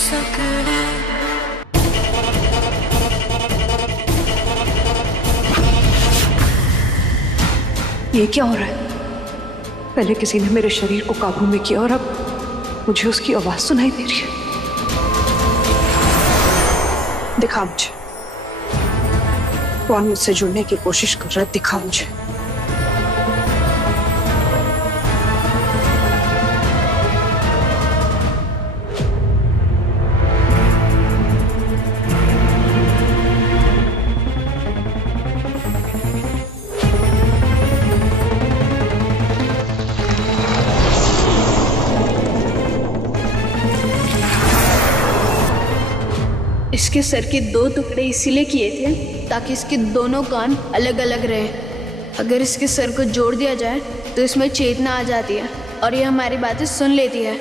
सकते। ये क्या हो रहा है? पहले किसी ने मेरे शरीर को काबू में किया और अब मुझे उसकी आवाज सुनाई दे रही है। दिखा मुझे कौन मुझसे जुड़ने की कोशिश कर रहा है, दिखा मुझे। इसके सर के 2 टुकड़े इसीलिए किए थे ताकि इसके दोनों कान अलग अलग रहे। अगर इसके सर को जोड़ दिया जाए तो इसमें चेतना आ जाती है और ये हमारी बातें सुन लेती है।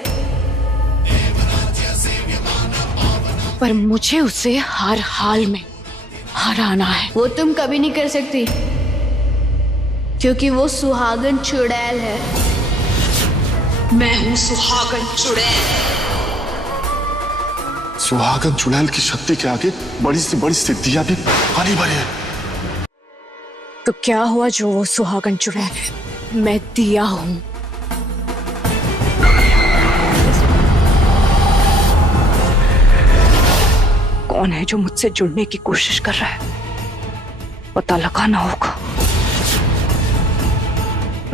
पर मुझे उसे हर हाल में हराना है। वो तुम कभी नहीं कर सकती क्योंकि वो सुहागन चुड़ैल है। मैं हूँ सुहागन चुड़ैल। सुहागन चुड़ैल की शक्ति के आगे बड़ी से बड़ी सिद्धियां भी आनी बनी है। तो क्या हुआ जो वो सुहागन चुड़ैल है? मैं दिया हूं। कौन है जो मुझसे जुड़ने की कोशिश कर रहा है? पता लगाना होगा।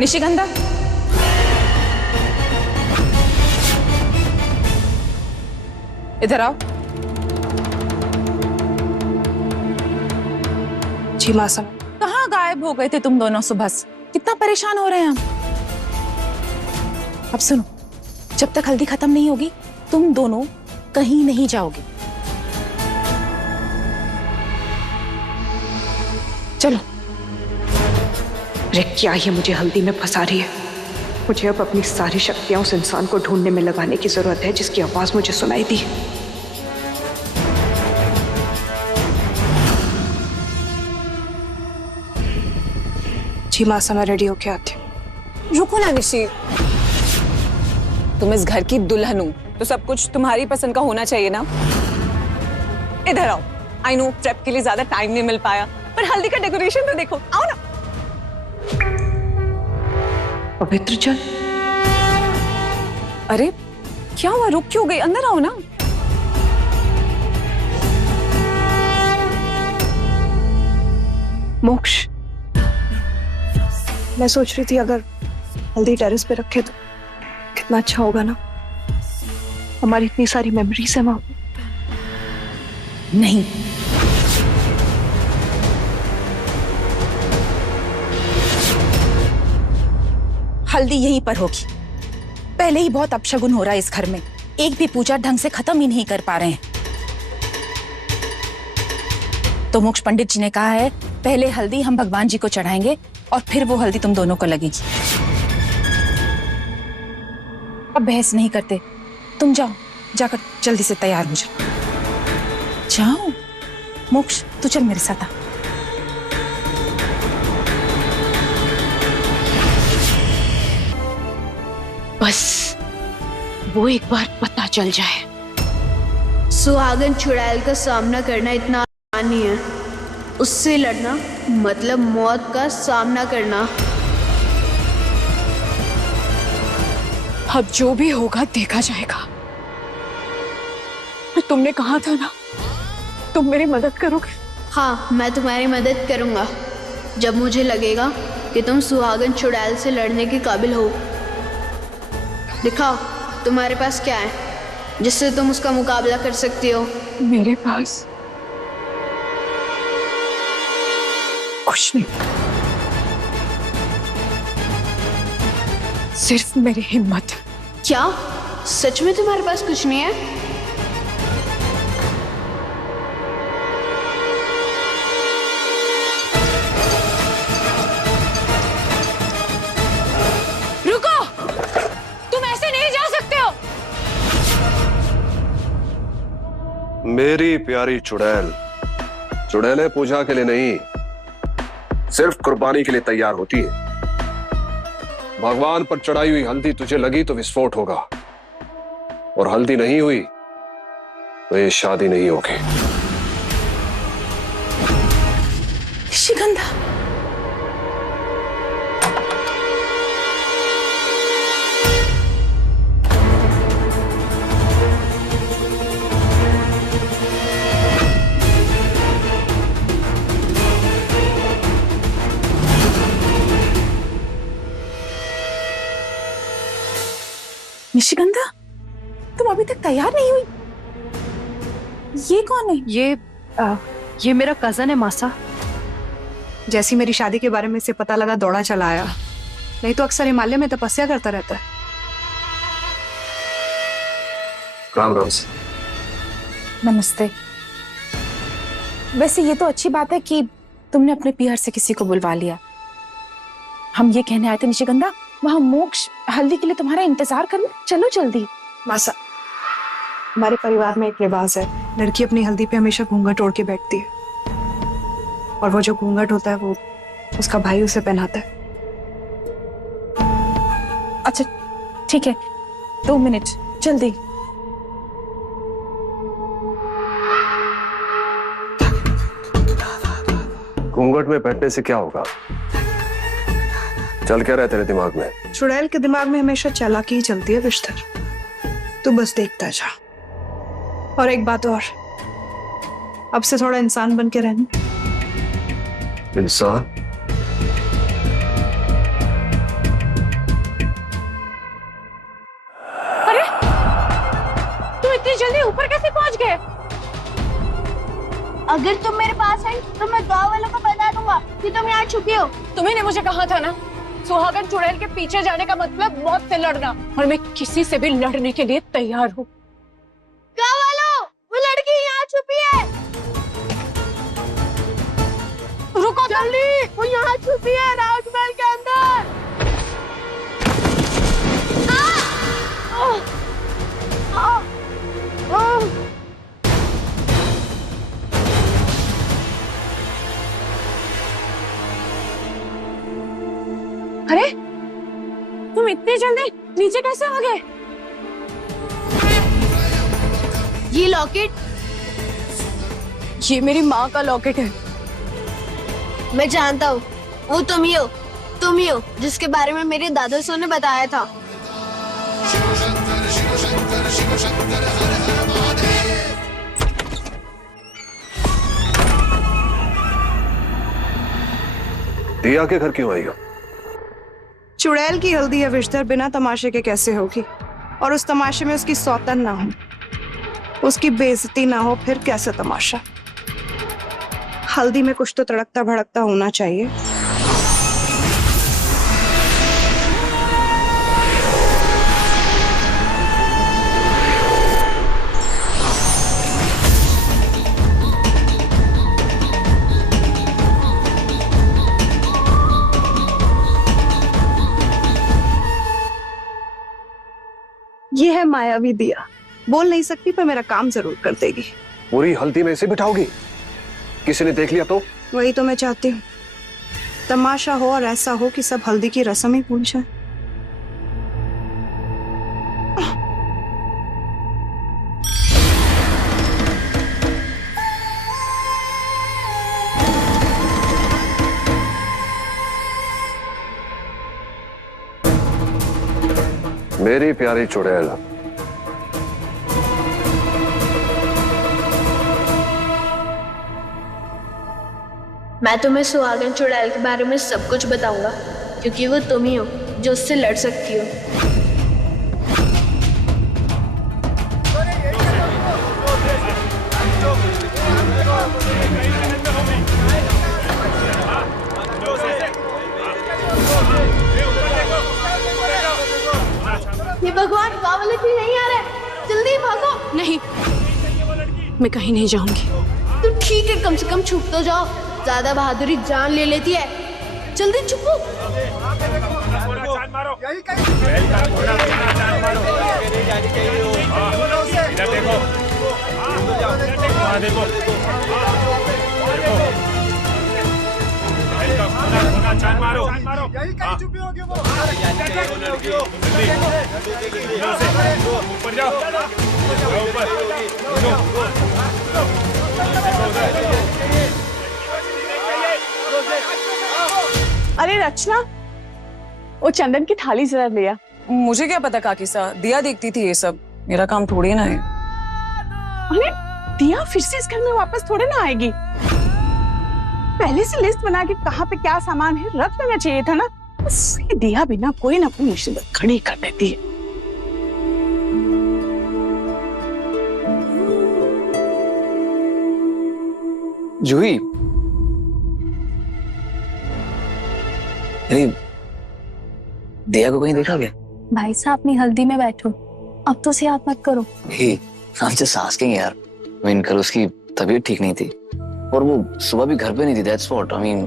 निशिगंधा, इधर आओ। जी मासम। कहाँ गायब हो गए थे तुम दोनों सुबह से? कितना परेशान हो रहे हैं हम। अब सुनो, जब तक हल्दी खत्म नहीं होगी तुम दोनों कहीं नहीं जाओगे। चलो। अरे क्या ये मुझे हल्दी में फंसा रही है? मुझे अब अपनी सारी शक्तियां उस इंसान को ढूंढने में लगाने की जरूरत है जिसकी आवाज मुझे सुनाई दी। जी मासा, मैं रेडी होके आती हूँ। रुको ना निशी, तुम इस घर की दुल्हन हो तो सब कुछ तुम्हारी पसंद का होना चाहिए ना। इधर आओ। आई नो प्रेप के लिए ज्यादा टाइम नहीं मिल पाया, पर हल्दी का डेकोरेशन तो देखो। आओ ना। पवित्र जल। अरे क्या हुआ, रुक क्यों गई? अंदर आओ ना। मोक्ष, मैं सोच रही थी अगर हल्दी टेरेस पे रखे तो कितना अच्छा होगा ना। हमारी इतनी सारी मेमोरीज है वहां। नहीं, हल्दी यहीं पर होगी। पहले ही बहुत अपशगुन हो रहा है इस घर में। एक भी पूजा ढंग से खत्म ही नहीं कर पा रहे हैं। तो मोक्ष पंडित जी ने कहा है पहले हल्दी हम भगवान जी को चढ़ाएंगे और फिर वो हल्दी तुम दोनों को लगेगी। अब बहस नहीं करते, तुम जाओ, जाकर जल्दी से तैयार हो जाओ। जाओ मोक्ष, तू चल मेरे साथ आ। बस वो एक बार पता चल जाए। सुहागन चुड़ैल का सामना करना इतना आसान नहीं है। उससे लड़ना मतलब मौत का सामना करना। अब जो भी होगा देखा जाएगा। तुमने कहा था ना तुम मेरी मदद करोगे। हाँ, मैं तुम्हारी मदद करूंगा जब मुझे लगेगा कि तुम सुहागन चुड़ैल से लड़ने के काबिल हो। दिखाओ तुम्हारे पास क्या है जिससे तुम उसका मुकाबला कर सकती हो। मेरे पास कुछ नहीं, सिर्फ मेरी हिम्मत। क्या सच में तुम्हारे पास कुछ नहीं है? रुको, तुम ऐसे नहीं जा सकते हो। मेरी प्यारी चुड़ैल, चुड़ैलें पूजा के लिए नहीं सिर्फ कुर्बानी के लिए तैयार होती है। भगवान पर चढ़ाई हुई हल्दी तुझे लगी तो विस्फोट होगा, और हल्दी नहीं हुई तो ये शादी नहीं होगी। निशिगंधा, निशिगंधा, तुम अभी तक तैयार नहीं हुई? ये कौन है? ये मेरा कजन है मासा। जैसी मेरी शादी के बारे में इसे पता लगा दौड़ा चला आया, नहीं तो अक्सर हिमालय में तपस्या करता रहता है। राम राम। नमस्ते। वैसे ये तो अच्छी बात है कि तुमने अपने पीहर से किसी को बुलवा लिया। हम ये कहने आए थे निशिगंधा, वहां मोक्ष हल्दी के लिए तुम्हारा इंतजार कर, चलो जल्दी। मासा, हमारे परिवार में एक रिवाज है, लड़की अपनी हल्दी पे हमेशा घूंघट ओढ़ के बैठती है, और वो जो घूंघट होता है वो उसका भाई उसे पहनाता है। अच्छा ठीक है, 2 मिनट, जल्दी। घूंघट में बैठने से क्या होगा? चल क्या रहा है तेरे दिमाग में? चुड़ैल के दिमाग में हमेशा चालाकी ही चलती है विश्तर, तू बस देखता जा। और एक बात और, अब से थोड़ा इंसान बन के रहना। इंसान? तुम इतनी जल्दी ऊपर कैसे पहुंच गए? अगर तुम मेरे पास आई तो मैं गांव वालों को बता दूंगा कि तुम यहाँ छुपी हो। तुम्ही ने मुझे कहा था ना, सुहागन चुड़ैल के पीछे जाने का मतलब मौत से लड़ना, और मैं किसी से भी लड़ने के लिए तैयार हूँ। गांव वालों, वो लड़की यहाँ छुपी है। रुको जल्दी, वो यहाँ छुपी है राजमहल के अंदर। अरे तुम इतनी जल्दी नीचे कैसे आ गए? ये लॉकेट, ये मेरी माँ का लॉकेट है। मैं जानता हूँ, वो तुम ही हो जिसके बारे में मेरे दादाजी ने बताया था। दिया के घर क्यों आई हो? चुड़ैल की हल्दी है विश्तर, बिना तमाशे के कैसे होगी? और उस तमाशे में उसकी सौतन ना हो, उसकी बेइज्जती ना हो, फिर कैसे तमाशा? हल्दी में कुछ तो तड़कता भड़कता होना चाहिए। ये है मायावी दिया, बोल नहीं सकती पर मेरा काम जरूर कर देगी। पूरी हल्दी में इसे बिठाओगी? किसी ने देख लिया तो? वही तो मैं चाहती हूँ, तमाशा हो और ऐसा हो कि सब हल्दी की रस्म ही भूल जाए। मेरी प्यारी चुड़ैल, मैं तुम्हें सुहागन चुड़ैल के बारे में सब कुछ बताऊंगा, क्योंकि वो तुम ही हो जो उससे लड़ सकती हो। ये भगवान, गाँव वाले क्यों नहीं आ रहे? जल्दी भागो। नहीं, मैं कहीं नहीं जाऊंगी। तो ठीक है, कम से कम छुप तो जाओ। ज्यादा बहादुरी जान ले लेती है। जल्दी छुपो। ऊपर जाओ, ऊपर अरे रचना, वो चंदन की थाली जरा लिया। मुझे क्या पता काकी सा, दिया देखती थी ये सब, मेरा काम थोड़ी ना है। अरे दिया फिर से इस घर में वापस थोड़े ना आएगी। पहले से लिस्ट बना के कहाँ पे क्या सामान है रख लेना चाहिए था ना। बस ये दिया बिना कोई ना कोई मुसीबत खड़ी कर देती है। जूही, अरे दिया को कहीं देखा क्या? भाई साहब अपनी हल्दी में बैठो, अब तो से याद मत करो। I'm just asking यार। I mean, कल उसकी तबीयत ठीक नहीं थी और वो सुबह भी घर पे नहीं थी। That's what I mean।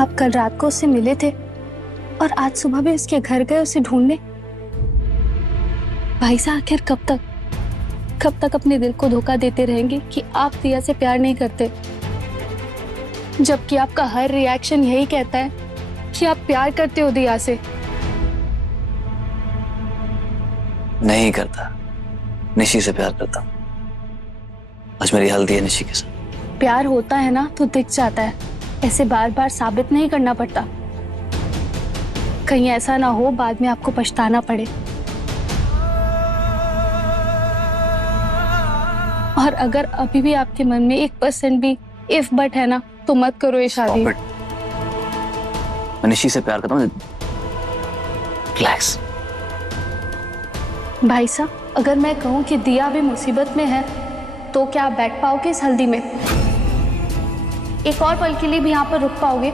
आप कल रात को उससे मिले थे और आज सुबह भी उसके घर गए उसे ढूंढने। भाई साहब आखिर कब तक अपने दिल को धोखा देते रहेंगे कि आप दिया से प्यार नहीं करते, जबकि आपका हर रिएक्शन यही कहता है कि आप प्यार करते हो दिया से। नहीं करता, निशी से प्यार करता हूँ। आज मेरी हल्दी है निशी के साथ। प्यार होता है ना तो दिख जाता है, ऐसे बार बार साबित नहीं करना पड़ता। कहीं ऐसा ना हो बाद में आपको पछताना पड़े। और अगर अभी भी आपके मन में 1% भी इफ बट है ना तो मत करो ये शादी। मैं निशी से प्यार करता हूँ। रिलैक्स। भाई साहब अगर मैं कहूँ कि दिया भी मुसीबत में है तो क्या आप बैठ पाओगे इस हल्दी में? एक और पल के लिए भी यहाँ पर रुक पाओगे?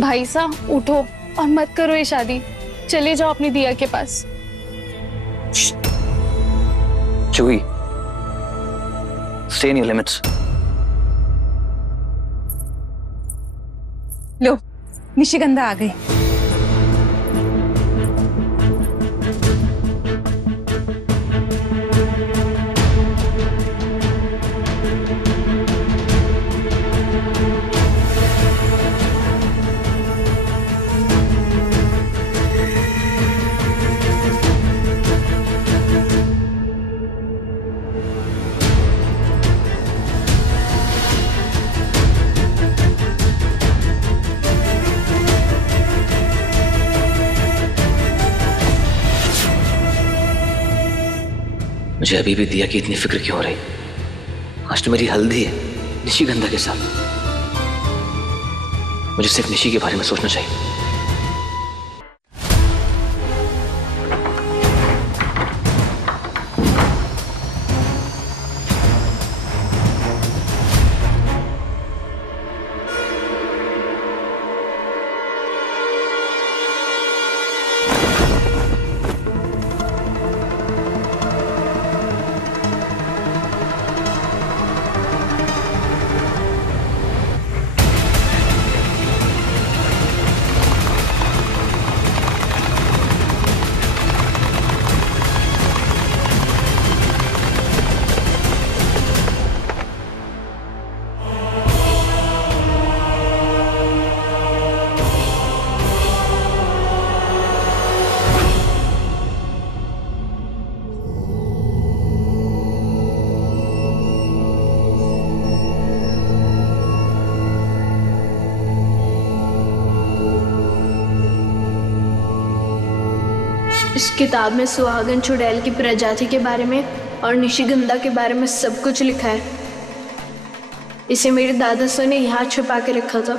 भाई साहब उठो और मत करो ये शादी, चले जाओ अपनी दिया के पास। जूही, stay in your limits। लो, निशिगंधा आ गई। मुझे अभी भी दिया की इतनी फिक्र क्यों हो रही? आज तो मेरी हल्दी है निशिगंधा के साथ। मुझे सिर्फ निशी के बारे में सोचना चाहिए। इस किताब में सुहागन चुड़ैल की प्रजाति के बारे में और निशिगंधा के बारे में सब कुछ लिखा है। इसे मेरे दादा सर ने यहाँ छुपा के रखा था।